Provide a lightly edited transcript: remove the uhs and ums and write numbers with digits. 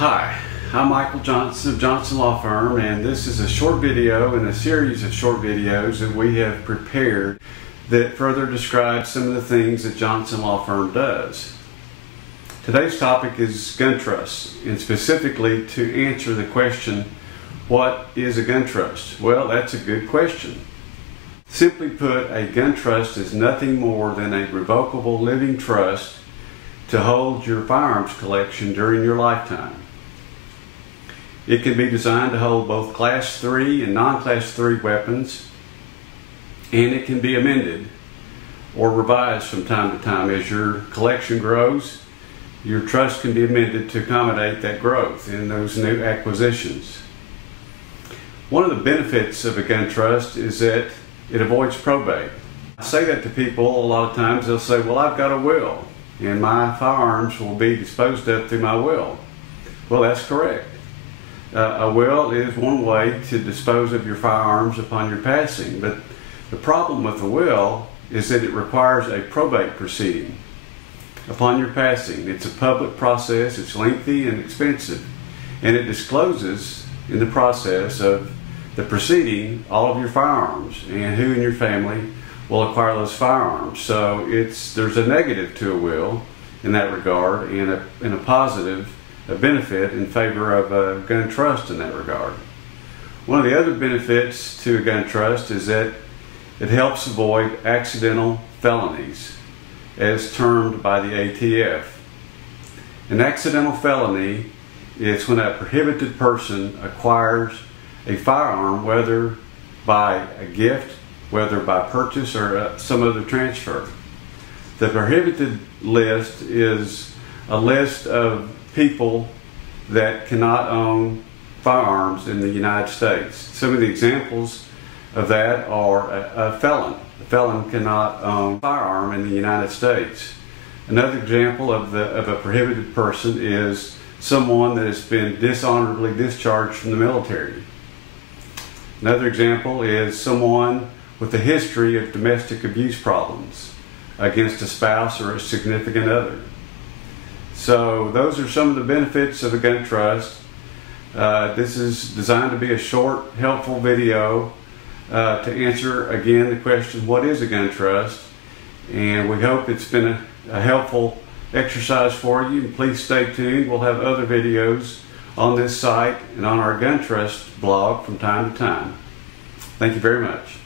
Hi, I'm Michael Johnson of Johnson Law Firm, and this is a short video in a series of short videos that we have prepared that further describe some of the things that Johnson Law Firm does. Today's topic is gun trusts, and specifically to answer the question, what is a gun trust? Well, that's a good question. Simply put, a gun trust is nothing more than a revocable living trust to hold your firearms collection during your lifetime. It can be designed to hold both Class 3 and non-Class 3 weapons, and it can be amended or revised from time to time. As your collection grows, your trust can be amended to accommodate that growth in those new acquisitions. One of the benefits of a gun trust is that it avoids probate. I say that to people a lot of times. They'll say, well, I've got a will and my firearms will be disposed of through my will. Well, that's correct. A will is one way to dispose of your firearms upon your passing, but the problem with a will is that it requires a probate proceeding upon your passing. It's a public process, it's lengthy and expensive, and it discloses in the process of the proceeding all of your firearms and who in your family will acquire those firearms. So there's a negative to a will in that regard, and a positive benefit in favor of a gun trust in that regard. One of the other benefits to a gun trust is that it helps avoid accidental felonies, as termed by the ATF. An accidental felony is when a prohibited person acquires a firearm, whether by a gift, whether by purchase, or some other transfer. The prohibited list is a list of people that cannot own firearms in the United States. Some of the examples of that are a felon. A felon cannot own a firearm in the United States. Another example of a prohibited person is someone that has been dishonorably discharged from the military. Another example is someone with a history of domestic abuse problems against a spouse or a significant other. So those are some of the benefits of a gun trust. This is designed to be a short, helpful video to answer again the question, what is a gun trust? And we hope it's been a helpful exercise for you. Please stay tuned. We'll have other videos on this site and on our gun trust blog from time to time. Thank you very much.